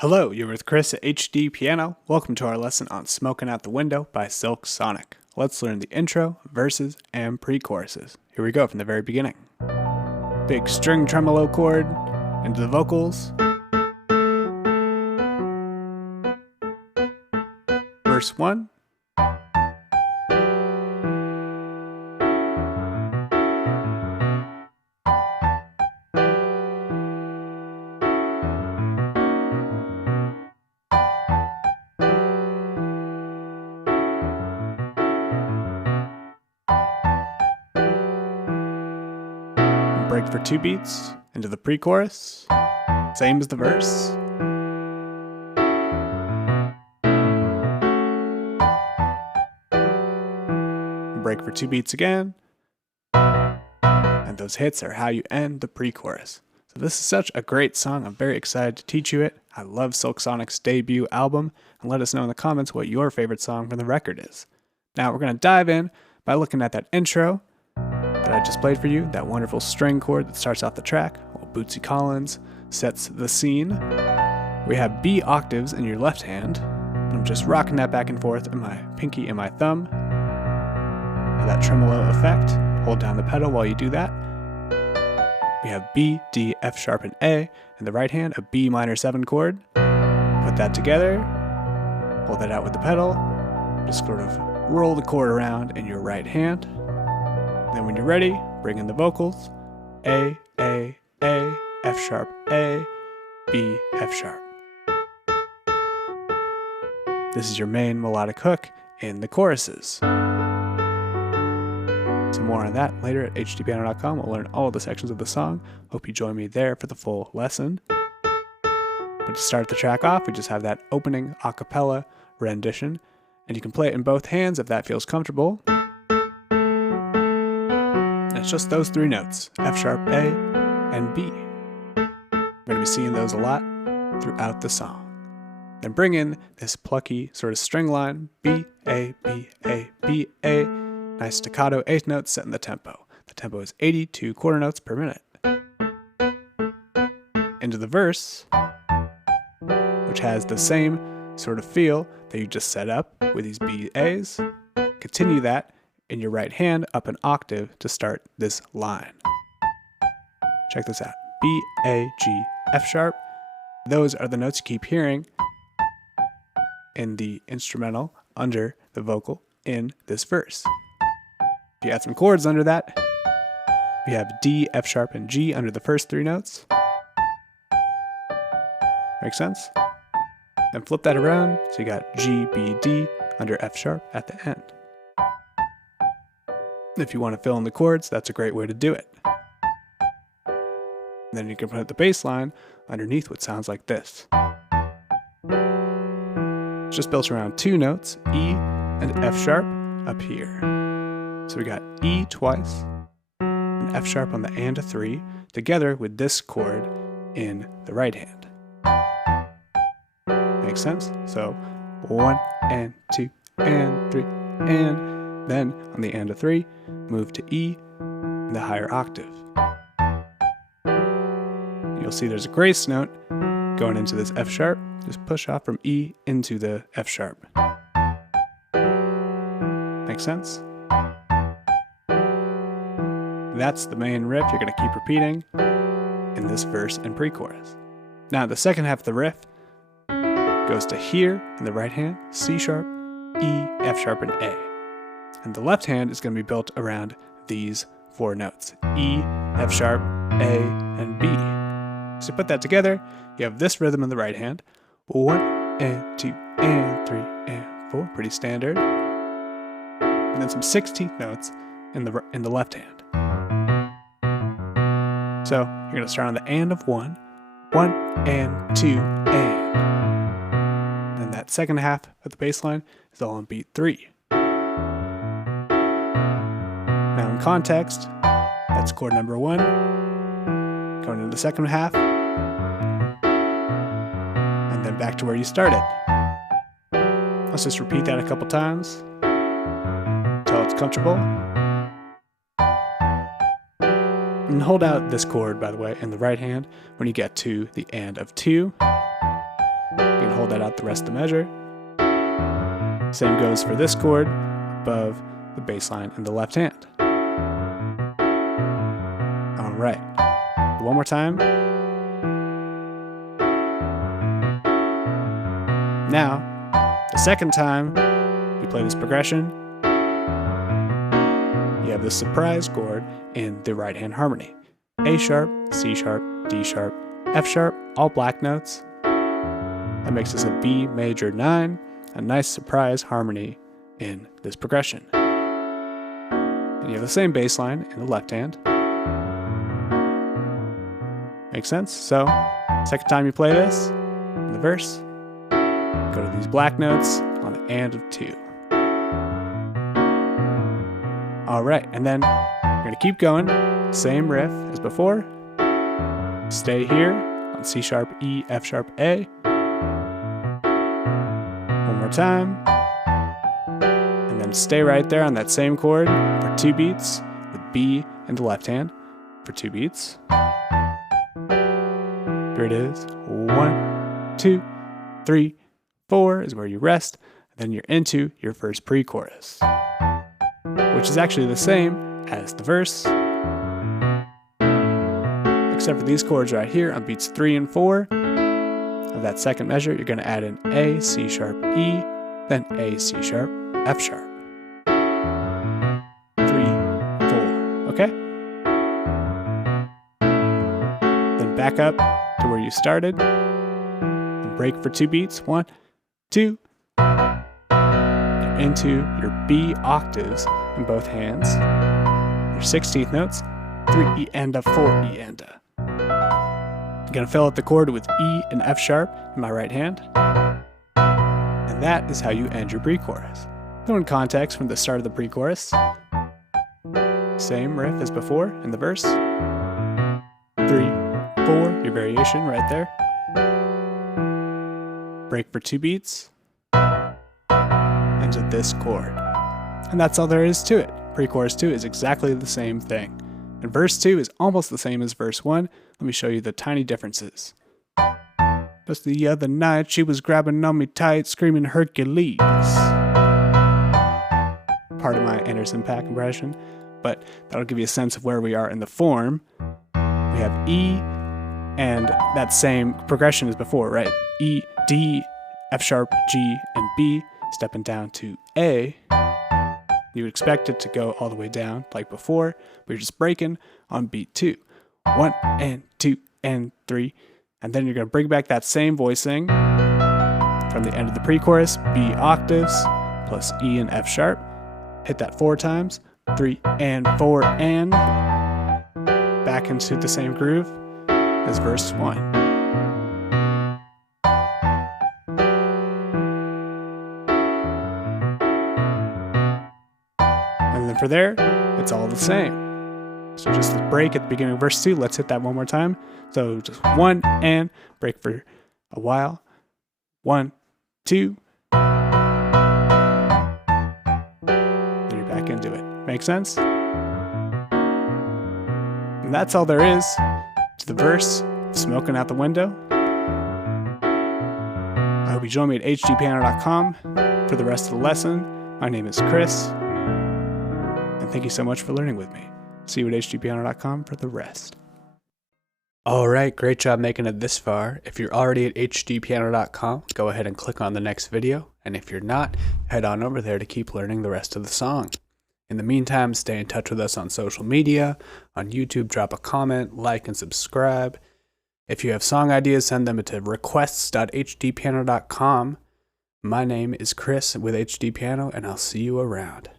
Hello, you're with Chris at HDpiano. Welcome to our lesson on Smokin Out the Window by Silk Sonic. Let's learn the intro, verses, and pre-choruses. Here we go from the very beginning. Big string tremolo chord into the vocals. Verse 1. Break for 2 beats into the pre-chorus, same as the verse. Break for 2 beats again, and those hits are how you end the pre-chorus. So this is such a great song. I'm very excited to teach you it. I love Silk Sonic's debut album, and let us know in the comments what your favorite song from the record is. Now we're going to dive in by looking at that intro that I just played for you, that wonderful string chord that starts off the track, while Bootsy Collins sets the scene. We have B octaves in your left hand. I'm just rocking that back and forth in my pinky and my thumb. For that tremolo effect, hold down the pedal while you do that. We have B, D, F sharp, and A in the right hand, a B minor 7 chord. Put that together, hold that out with the pedal, just sort of roll the chord around in your right hand. Then when you're ready, bring in the vocals. A, F sharp, A, B, F sharp. This is your main melodic hook in the choruses. Some more on that later at HDpiano.com. We'll learn all of the sections of the song. Hope you join me there for the full lesson. But to start the track off, we just have that opening a cappella rendition, and you can play it in both hands if that feels comfortable. It's just those 3 notes, F sharp, A, and B. We're going to be seeing those a lot throughout the song. Then bring in this plucky sort of string line, B, A, B, A, B, A. Nice staccato 8th notes set in the tempo. The tempo is 82 quarter notes per minute. Into the verse, which has the same sort of feel that you just set up with these B, A's. Continue that in your right hand up an octave to start this line. Check this out. B, A, G, F sharp. Those are the notes you keep hearing in the instrumental under the vocal in this verse. If you add some chords under that, we have D, F sharp, and G under the first 3 notes. Make sense? Then flip that around, so you got G, B, D under F sharp at the end. If you want to fill in the chords, that's a great way to do it. And then you can put the bass line underneath what sounds like this. It's just built around 2 notes, E and F sharp up here. So we got E twice, and F sharp on the and 3, together with this chord in the right hand. Makes sense? So 1 and 2 and 3 and then on the and 3, move to E in the higher octave. You'll see there's a grace note going into this F sharp. Just push off from E into the F sharp. Make sense? That's the main riff you're going to keep repeating in this verse and pre-chorus. Now the second half of the riff goes to here in the right hand, C sharp, E, F sharp, and A. And the left hand is going to be built around these 4 notes, E, F sharp, A, and B. So put that together, you have this rhythm in the right hand, 1 and 2 and 3 and 4, pretty standard. And then some 16th notes in the left hand. So you're going to start on the and of 1, 1 and 2 and. And that second half of the bass line is all on beat 3. Now in context, that's chord number 1, going into the second half, and then back to where you started. Let's just repeat that a couple times until it's comfortable. And hold out this chord, by the way, in the right hand when you get to the and of 2. hold that out the rest of the measure. Same goes for this chord above the bass line in the left hand. Alright, one more time. Now, the second time you play this progression, you have the surprise chord in the right hand harmony. A sharp, C sharp, D sharp, F sharp, all black notes. That makes this a B major 9, a nice surprise harmony in this progression. And you have the same bass line in the left hand. Makes sense? So, second time you play this, in the verse, go to these black notes on the and of 2. Alright, and then you're going to keep going, same riff as before. Stay here on C sharp, E, F sharp, A. One more time. And then stay right there on that same chord for 2 beats with B in the left hand for 2 beats. Here it is. 1, 2, 3, 4 is where you rest. And then you're into your first pre-chorus, which is actually the same as the verse, except for these chords right here on beats 3 and 4 of that second measure. You're going to add in A, C sharp, E, then A, C sharp, F sharp. 3, 4, okay? Then back up to where you started and break for 2 beats. 1, 2. You're into your B octaves in both hands. Your 16th notes, 3 E and a, 4 E and a. I'm going to fill out the chord with E and F sharp in my right hand. And that is how you end your pre-chorus. So in context from the start of the pre-chorus, same riff as before in the verse. 3, 4, your variation right there. Break for 2 beats. Ends with this chord. And that's all there is to it. Pre-chorus 2 is exactly the same thing. And verse 2 is almost the same as verse 1. Let me show you the tiny differences. Just the other night, she was grabbing on me tight, screaming Hercules. Part of my Anderson .Paak impression, but that'll give you a sense of where we are in the form. We have E, and that same progression as before, right? E, D, F sharp, G, and B, stepping down to A. You would expect it to go all the way down like before, but you're just breaking on beat 2. 1 and 2 and 3, and then you're going to bring back that same voicing from the end of the pre-chorus, B octaves plus E and F sharp. Hit that 4 times, 3 and 4 and back into the same groove as verse 1. And then for there, it's all the same. So just the break at the beginning of verse 2, let's hit that one more time. So just 1 and break for a while. 1, 2. Then you're back into it. Make sense? And that's all there is to the verse of Smokin Out the Window. I hope you join me at HDpiano.com for the rest of the lesson. My name is Chris, and thank you so much for learning with me. See you at HDpiano.com for the rest. Alright, great job making it this far. If you're already at HDpiano.com, go ahead and click on the next video. And if you're not, head on over there to keep learning the rest of the song. In the meantime, stay in touch with us on social media. On YouTube, drop a comment, like, and subscribe. If you have song ideas, send them to requests.hdpiano.com. My name is Chris with HDpiano, and I'll see you around.